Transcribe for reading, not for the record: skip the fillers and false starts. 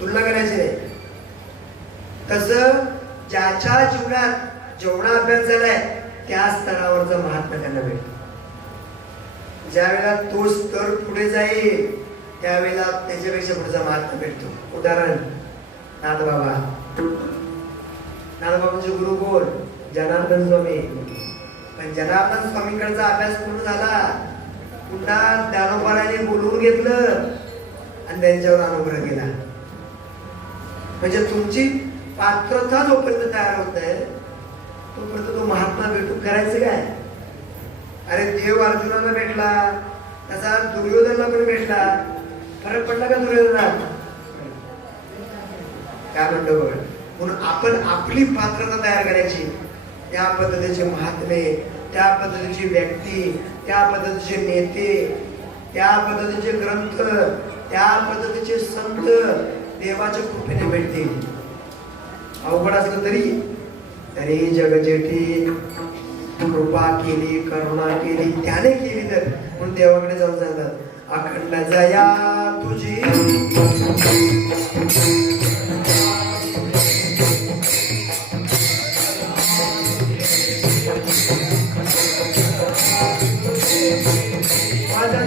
तुलना करायची नाही. तसं ज्याच्या जीवनात जेवढा अभ्यास झालाय त्या स्तरावरचं महात्मा त्यांना भेटतो. ज्या वेळेला तो स्तर पुढे जाईल त्यावेळेला त्याच्यापेक्षा पुढचा महात्मा भेटतो. उदाहरण नाथबाबा. नाथबाबांचे गुरु कोण? जनार्दन स्वामी. पण जनार्दन स्वामींकडचा अभ्यास पूर्ण झाला, पुन्हा ज्ञानोबाने बोलवून घेतलं आणि त्यांच्यावर अनुग्रह केला. म्हणजे तुमची पात्रता जोपर्यंत तयार होत आहे तोपर्यंत तो महात्मा भेटून करायचं काय? अरे देव अर्जुनाला भेटला, त्याचा दुर्योधनला पण भेटला, फरक पडला का दुर्योधनात? काय म्हणतो बघा. म्हणून आपण आपली पात्रता तयार करायची. त्या पद्धतीचे महात्मे, त्या पद्धतीची व्यक्ती, त्या पद्धतीचे नेते, त्या पद्धतीचे ग्रंथ, त्या पद्धतीचे संत देवाच्या कृपेने भेटतील. अवघड असलं तरी जगजेठी कृपा केली, करुणा केली, त्याने केली तर म्हणून देवाकडे जाऊन सांगतात अखंड जया तुझी. माझा